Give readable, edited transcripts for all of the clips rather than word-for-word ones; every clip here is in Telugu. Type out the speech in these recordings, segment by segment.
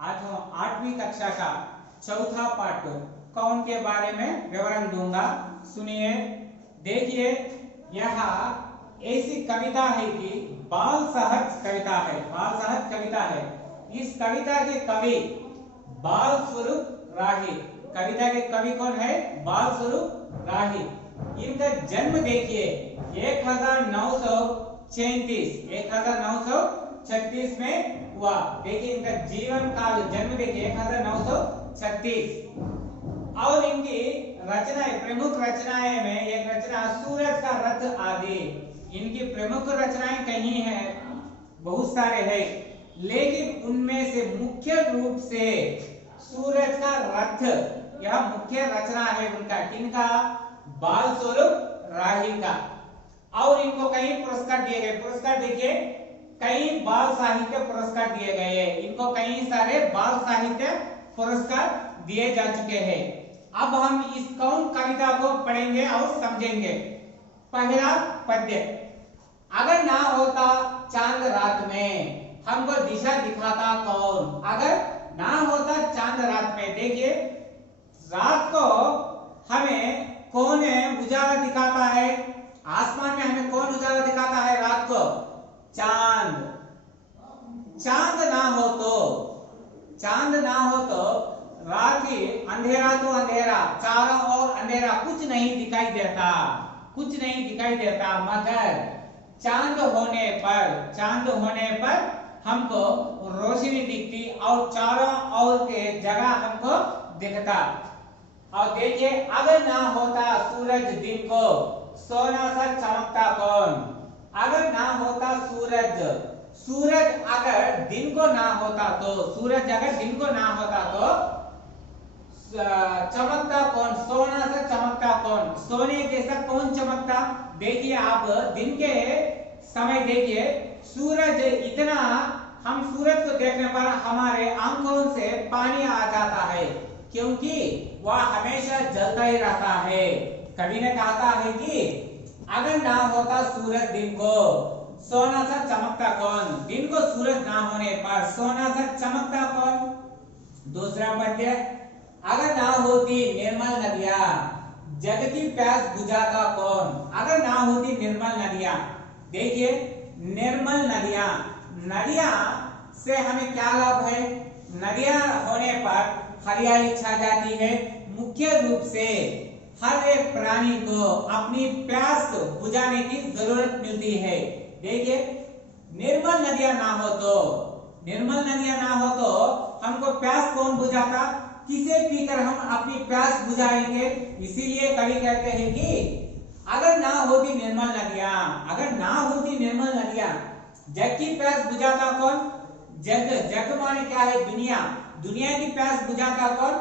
आठवीं कक्षा का चौथा पाठ कौन के बारे में विवरण दूंगा, सुनिए। देखिए, यह ऐसी कविता है कि बाल साहब कविता है, बाल साहब कविता है। इस कविता के कवि बाल स्वरूप राही। कविता के कवि कौन है? बाल स्वरूप राही। इनका जन्म देखिए 1936 में हुआ। देखिए इनका जीवन काल, जन्म देखिए 1936। और इनकी रचनाएं, प्रमुख रचनाएं में एक रचना सूरज का रथ आदि। इनकी प्रमुख रचनाएं कहीं हैं, बहुत सारे हैं, लेकिन उनमें से मुख्य रूप से सूरज का रथ यह मुख्य रचना है उनका। किनका? बाल स्वरूप राही का। और इनको कई पुरस्कार दिए गए। पुरस्कार देखिए, कई बाल साहित्य पुरस्कार दिए गए हैं। इनको कई सारे बाल साहित्य पुरस्कार दिए जा चुके हैं। अब हम इस कौन कविता को पढ़ेंगे और समझेंगे। पहला पद्य, अगर ना होता चांद रात में हमको दिशा दिखाता कौन। अगर ना होता चांद रात में, देखिए रात को हमें कौन उजाला दिखाता है? आसमान में हमें कौन उजाला दिखाता है रात को? चांद। चांद ना हो तो, चांद ना हो तो रात ही अंधेरा तो अंधेरा, चारों ओर अंधेरा, कुछ नहीं दिखाई देता, कुछ नहीं दिखाई देता। मगर चांद होने पर हमको रोशनी दिखती और चारों ओर के जगह हमको दिखता। और देखिए, अगर ना होता सूरज दिन को सोना सा चमकता कौन। अगर ना होता सूरज, सूरज अगर दिन को ना होता तो, सूरज अगर दिन को ना होता तो चमकता कौन, सोना सा चमकता कौन, सोने जैसा कौन चमकता। देखिए आप दिन के समय देखिए सूरज इतना, हम सूरज को देखने पर हमारे आंखों से पानी आ जाता है, क्योंकि वह हमेशा जलता ही रहता है। कवि ने कहा है कि अगर ना होता सूरज दिन को सोना सा चमकता कौन। दिन को सूरज ना होने पर सोना सा चमकता कौन। दूसरा पद्य, अगर ना होती निर्मल नदियां जग की प्यास बुझाता कौन। अगर ना होती निर्मल नदियां, देखिए निर्मल नदियां, नदियां से हमें क्या लाभ है? नदियां होने पर हरियाली छा जाती है। मुख्य रूप से हर एक प्राणी को अपनी प्यास बुझाने की जरूरत मिलती है। देखिए निर्मल नदियां ना हो तो, निर्मल नदियां ना हो तो हमको प्यास कौन बुझाता? किसे पीकर हम अपनी प्यास बुझाएंगे? इसीलिए कवि कहते हैं कि अगर ना होती निर्मल नदियां, अगर ना होती निर्मल नदियां, जग की प्यास बुझाता कौन। जग, जग माने क्या है? दुनिया, दुनिया की प्यास बुझाता कौन।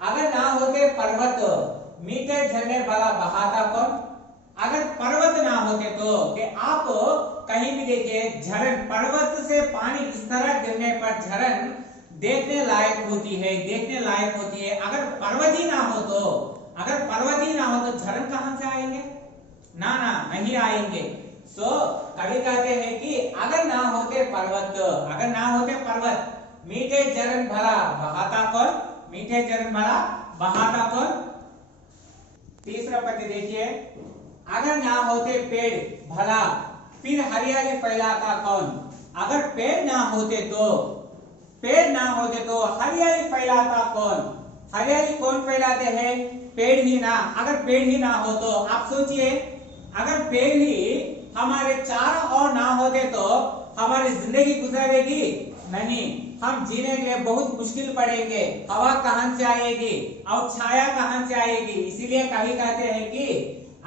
अगर ना होते पर्वत, मीठे झरने वाला बहाता कौन। अगर पर्वत ना होते तो, कि आप कहीं भी देखिए झरन, पर्वत से पानी इस तरह गिरने पर झरन देखने लायक होती है, देखने लायक होती है। अगर पर्वत ही ना हो तो, अगर पर्वत ही ना हो तो झरन कहां से आएंगे? ना ना, नहीं आएंगे। सो कवि कहते हैं कि अगर ना होते पर्वत, अगर ना होते पर्वत, मीठे झरन भरा बहाता कौन, मीठे झरन भरा बहाता कौन। तीसरा पद्य देखिए, अगर ना होते पेड़ भला फिर हरियाली फैलाता कौन। अगर पेड़ ना होते तो, पेड़ ना होते तो हरियाली फैलाता कौन। हरियाली कौन फैलाते हैं? पेड़ ही ना। अगर पेड़ ही ना हो तो आप सोचिए, अगर पेड़ ही हमारे चारों ओर ना होते तो हमारी जिंदगी गुजरेगी नहीं, हम जीने के लिए बहुत मुश्किल पड़ेंगे। हवा कहां से आएगी और छाया कहां से आएगी। इसीलिए कवि कहते हैं कि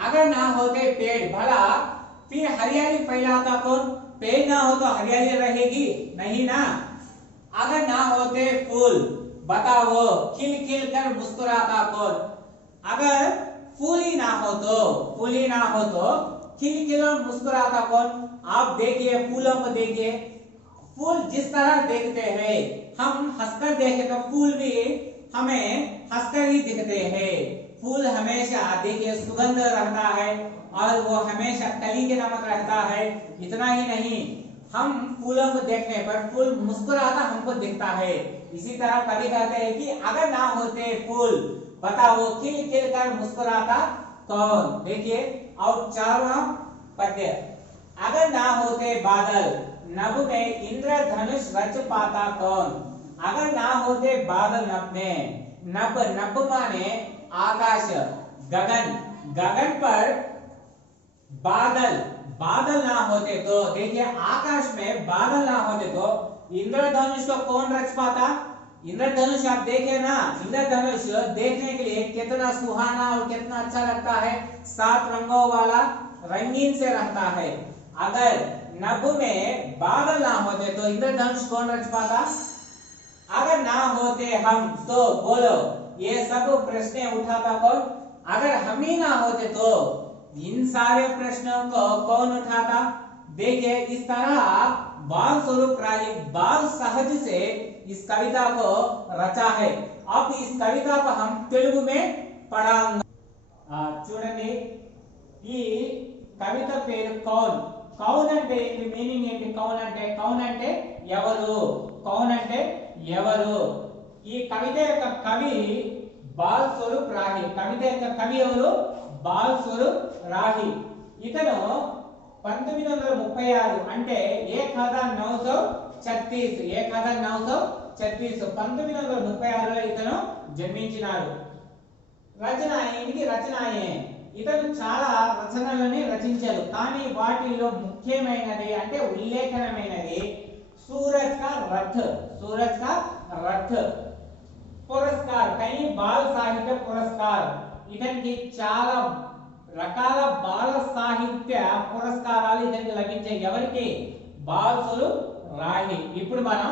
अगर ना होते पेड़ भला फिर हरियाली फैलाता कौन। पेड़ ना हो तो हरियाली रहेगी नहीं ना। अगर ना होते फूल, बताओ खिल खिल कर मुस्कुराता कौन। अगर फूल ही ना हो तो, फूल ही ना हो तो खिल खिल और मुस्कुराता कौन। आप देखिए फूलों को देखिए, फूल जिस तरह देखते हैं, हम हंसकर देखें तो फूल भी हमें हंसकर ही दिखते हैं। फूल हमेशा देखिए सुगंध रहता है और वो हमेशा कली के नमक रहता है। इतना ही नहीं, हम फूलों को देखने पर फूल मुस्कुराता हमको दिखता है। इसी तरह कवि कहते हैं कि अगर ना होते फूल बताओ खिल खिल कर मुस्कुराता कौन। देखिए और चारवां पद्य, अगर ना होते बादल नभ में इंद्रधनुष रच पाता कौन। अगर ना होते बादल नभ में, नभ नभ माने आकाश गगन, गगन पर बादल, बादल ना होते तो देखिए आकाश में बादल ना होते तो इंद्रधनुष को कौन रच पाता। इंद्रधनुष आप देखे ना, इंद्रधनुष देखने के लिए कितना सुहाना और कितना अच्छा लगता है, 7 रंगों वाला रंगीन से रहता है। अगर नभ में बादल ना होते तो इंद्रधनुष कौन रच पाता। अगर ना होते हम तो बोलो ये सब प्रश्न उठाता कौन। अगर हम ही ना होते तो इन सारे प्रश्नों को कौन उठाता। देखिए इस तरह बाल स्वरूप राही बाल सहज से इस कविता को रचा है। अब इस कविता को हम तेलुगु में पढ़ाऊंगा। చూడండి ఈ కవిత పేరు కౌన్। కౌన్ అంటే ఏంటి, మీనింగ్ ఏంటి। కౌన్ అంటే ఎవరు, కౌన్ అంటే ఎవరు। ఈ కవిత యొక్క కవి బాల్ స్వరూప్ రాహి। కవిత యొక్క కవి ఎవరు, బాల్ స్వరూప్ రాహి। ఇతను 1936 అంటే 1936 1936లో ఇతను జన్మించినాడు। రచన రచనాయే ఇతను చాలా రచనలని రచించారు, కానీ వాటిలో ముఖ్యమైనది అంటే ఉల్లేఖనమైనది सूरज का रथ పురస్కార్ కై బాల సాహిత్య పురస్కార్। ఇతనికి చాలా రకాల బాల సాహిత్య పురస్కారాలు ఇతనికి లభించాయి। ఎవరికి, బాల్ స్వరూప్ రాహి। ఇప్పుడు మనం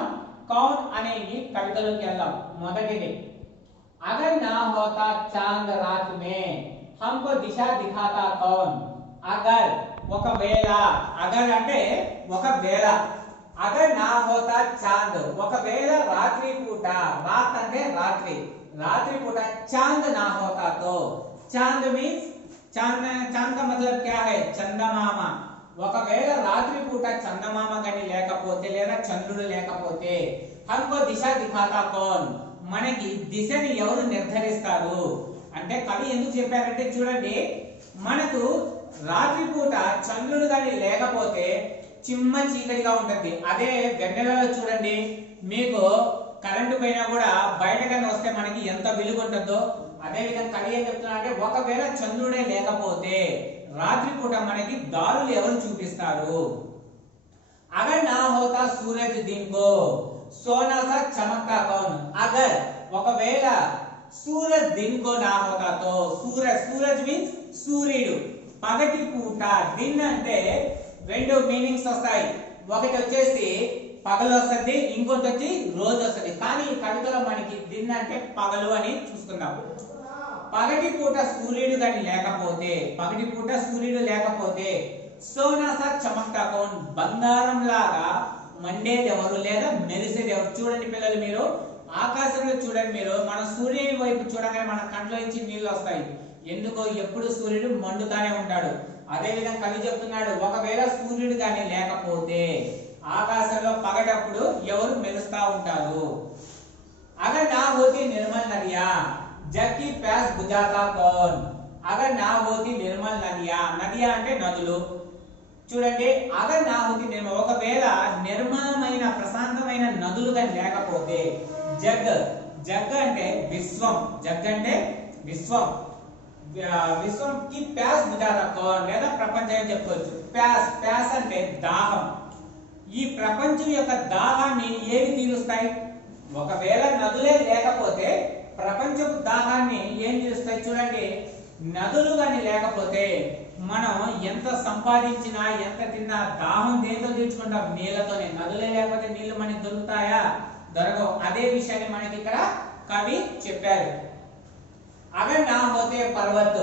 కౌన్ అనే ఈ కవితలోకి వెళ్దాం। మొదటిది, अगर ना होता चांद रात में हमको दिशा दिखाता कौन। अगर ఒకవేళ, అగర్ అంటే ఒకవేళ, अगर ना होता चांद ఒకవేళ రాత్రి పూట, రాత్ అంటే రాత్రి, రాత్రి పూట चांद ना होता तो, चांद मीन्स चांद, चांद का मतलब क्या है, చందమామ। ఒకవేళ రాత్రి పూట చందమామ గని లేకపోతే లేదా చంద్రుడు లేకపోతే हमको दिशा दिखाता कौन, మనకి దిశని ఎవరు నిర్ధారిస్తారు అంటే కవి ఎందుకు చెప్పారంటే చూడండి, మనకు రాత్రి పూట చంద్రుడు గాని లేకపోతే చిమ్మ చీకటిగా ఉంటుంది। అదే వెన్నెలలో చూడండి, మీకు కరెంటు పోయినా కూడా బయటగానే వస్తే మనకి ఎంత వెలుగు ఉంటుందో, అదే విధంగా కవి ఏం చెప్తున్నా అంటే ఒకవేళ చంద్రుడే లేకపోతే రాత్రి పూట మనకి దారులు ఎవరు చూపిస్తారు। अगर ना होता सूरज दिन को सोना सा चमकता कौन। अगर ఒకవేళ सूरज दिन को ना होता तो, सूरज मीन्स సూర్యుడు, పగటి పూట, दिन అంటే రెండు మీనింగ్స్ వస్తాయి। ఒకటి వచ్చేసి పగలు వస్తుంది, ఇంకోటి వచ్చి రోజు వస్తుంది, కానీ ఈ కవితలో మనకి दिन అంటే పగలు అని చూస్తున్నాం। పగటి పూట సూర్యుడు గాని లేకపోతే, పగటి పూట సూర్యుడు లేకపోతే సోనా సా చమక్తా కౌన్, బంగారం లాగా మండేది ఎవరు లేదా మెరిసేది ఎవరు। చూడండి పిల్లలు, మీరు ఆకాశంలో చూడండి, మీరు మన సూర్యుని వైపు చూడగానే మన కంట్లో నుంచి నీళ్లు వస్తాయి, ఎందుకో ఎప్పుడు సూర్యుడు మండుతానే ఉంటాడు। అదే విధంగా కవి చెప్తున్నాడు, ఒకవేళ సూర్యుడు గాని లేకపోతే ఆకాశంలో పగటప్పుడు ఎవరు మెరుస్తా ఉంటారు। अगर ना होती निर्मल नदियां जग की प्यास बुझाता कौन। अगर ना होती निर्मल नदियां, నదియా అంటే నదులు। చూడండి, అగర్ నా హోతి నిర్మల, ఒకవేళ నిర్మలమైన ప్రశాంతమైన నదులు గాని లేకపోతే, జగ్, జగ్ అంటే విశ్వం, జగ్ అంటే విశ్వం, విశ్వం కి ప్యాస్ బుజాతా కౌన్ లేదా ప్రపంచం అని చెప్పుకోవచ్చు। ప్యాస్ అంటే దాహం, ఈ ప్రపంచం యొక్క దాహాన్ని ఏవి తీరుస్తాయి। ఒకవేళ నదులే లేకపోతే ప్రపంచపు దాహాన్ని ఏం తీరుస్తాయి। చూడండి, నదులు గాని లేకపోతే మనం ఎంత సంపాదించినా ఎంత తిన్నా దాహం దేంతో తీర్చుకుంటాం, నీళ్లతోనే। నదులే లేకపోతే నీళ్లు మనకి దొరుకుతాయా, దొరకవు। అదే విషయాన్ని మనకి ఇక్కడ కవి చెప్పారు। अगर ना होते पर्वत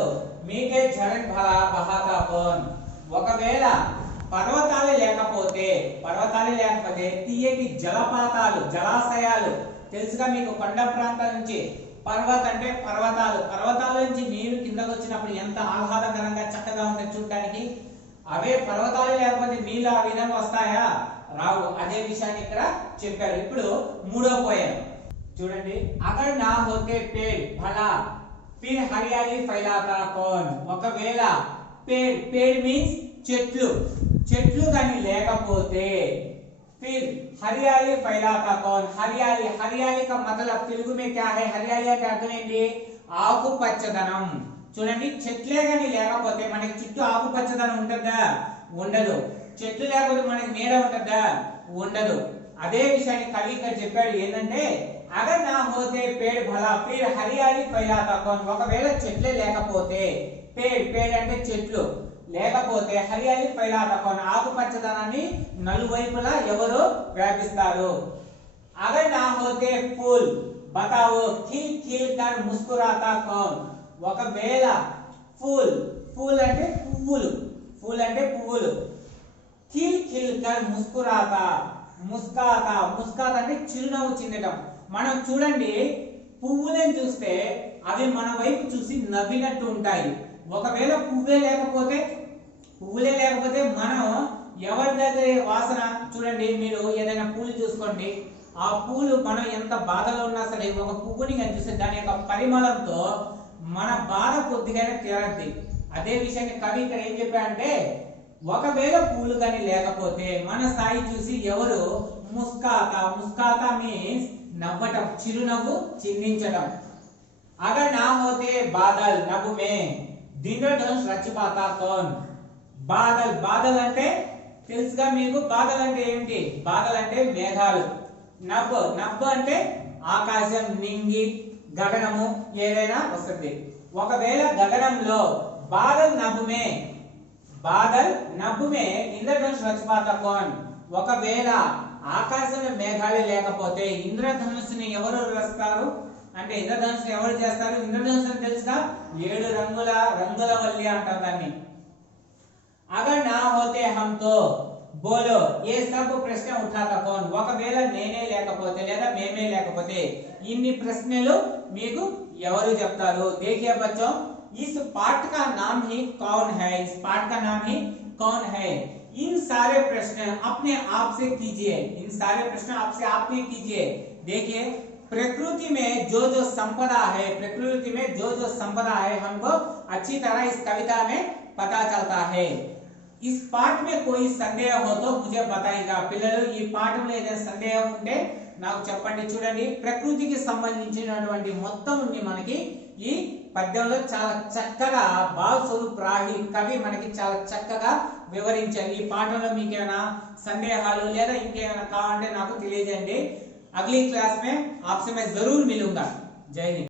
मीठे झरन भरा बहाता कौन। ఒకవేళ పర్వతాలే లేకపోతే తీయటి జలపాతాలు, జలాశయాలు తెలుసుగా మీకు, కొండ ప్రాంతాల నుంచి, పర్వత అంటే పర్వతాలు, పర్వతాల నుంచి నీరు కిందకు వచ్చినప్పుడు ఎంత ఆహ్లాదకరంగా చక్కగా ఉంటుంది చూడడానికి। అవే పర్వతాలే లేకపోతే నీళ్ళు ఆ విధంగా వస్తాయా, రావు. అదే విషయాన్ని ఇక్కడ చెప్పారు. ఇప్పుడు మూడో పోయం చూడండి. అగర్ నా హోతే పేడ్ భలా ఫిర్ హరియాలి ఫైలాతా కౌన్. ఒకవేళ పేడ్ మీన్స్ చెట్లు, చెట్లు కానీ లేకపోతే फिर हरियाली फैलाता कौन. हरियाली, हरियाली का मतलब తెలుగు में क्या है? हरियाली అంటే అర్థం ఏంటి? ఆకుపచ్చదనం. చూడండి, చెట్లే కానీ లేకపోతే మనకి చుట్టూ ఆకుపచ్చదనం ఉంటుందా? ఉండదు. చెట్లు లేకపోతే మనకి నీడ ఉంటుందా? ఉండదు. అదే విషయాన్ని కవి ఇక్కడ చెప్పాడు. ఏంటంటే అగర్ నా హోతే పేడ్ భలా ఫిర్ హరియాలి ఫైలాతా కౌన్. ఒకవేళ చెట్లే లేకపోతే, పేడ్ అంటే చెట్లు లేకపోతే హరియాలి ఫైలాతా కౌన్, ఆకుపచ్చదనాన్ని నలువైపులా ఎవరు వ్యాపిస్తారు. అగర్ నా హోతే ఫూల్ బతావో ఖిల్ ఖిల్ కర్ ముస్కురాతా కౌన్. ఒకవేళ ఫూల్ అంటే పువ్వులు, ఫూల్ అంటే పువ్వులు, ఖిల్ ఖిల్ కర్ ముస్కురాతా, ముస్కాతా అంటే చిరునవ్వు చిందటం. మనం చూడండి, పువ్వులను చూస్తే అవి మన వైపు చూసి నవ్వినట్టు ఉంటాయి. ఒకవేళ పువ్వులే లేకపోతే మనం ఎవరి దగ్గర వాసన చూడండి, మీరు ఏదైనా పూలు చూసుకోండి, ఆ పూలు మనం ఎంత బాధలో ఉన్నా సరే ఒక పువ్వుని కనిపిస్తే దాని యొక్క పరిమళంతో మన బాధ కొద్దిగానే తీరద్ది. అదే విషయాన్ని కవి ఇక్కడ ఏం చెప్పాడంటే ఒకవేళ పూలు కానీ లేకపోతే మన స్థాయి చూసి ఎవరు ముస్కాతా మీన్స్ నవ్వటం, చిరునవ్వు చిందించడం. అగర్ నా హోతే బాదల్ నభు మే దిండ్రధనుష్ రచపాతా కౌన్. బాదల్ అంటే తెలుసుగా మీకు. బాదల్ అంటే ఏంటి? బాదల్ అంటే మేఘాలు. నభ్ అంటే ఆకాశం, నింగి, గగనము ఏదైనా వస్తుంది. ఒకవేళ గగనంలో బాదల్ నభ్ మే ఇంద్రధనుష్ రచపాతా కౌన్. ఒకవేళ ఆకాశంలో మేఘాలే లేకపోతే ఇంద్రధనుస్సుని ఎవరు రాస్తారు అంటే ఇంద్రధనుస్సుని ఎవరు చేస్తారు? ఇంద్రధనుస్సు తెలుసుగా, 7 రంగుల వల్లి అంటారు దాన్ని. అగర్ నా హోతే హమ్ తో బోలో ఏ సబ్ ప్రశ్న ఉఠాతా కౌన్. ఒకవేళ నేనే లేకపోతే లేదా మేమే లేకపోతే ఇన్ని ప్రశ్నలు మీకు ఎవరు చెప్తారు? देखिए बच्चों, इस पाठ का नाम ही कौन है. इस पाठ का नाम ही कौन है. इन सारे प्रश्न अपने आप से कीजिए. इन सारे प्रश्न आपसे आपने कीजिए. देखिए, प्रकृति में जो संपदा है हमको अच्छी तरह इस कविता में पता चलता है. इस पाठ में कोई संदेह हो तो मुझे बताइएगा. పిల్లలు ఈ పాఠంలో ఏదైనా సందేహం ఉంటే నాకు చెప్పండి. చూడండి, ప్రకృతికి సంబంధించినటువంటి మొత్తం మనకి ఈ పద్యంలో చాలా చక్కగా బాల్ స్వరూప్ రాహి కవి మనకి చాలా చక్కగా వివరించారు. ఈ పాఠంలో మీకు ఏమైనా సందేహాలు లేదా ఇంకేమైనా కావాలంటే నాకు తెలియజేయండి. अगली क्लास में आपसे मैं जरूर मिलूंगा. जय हिंद.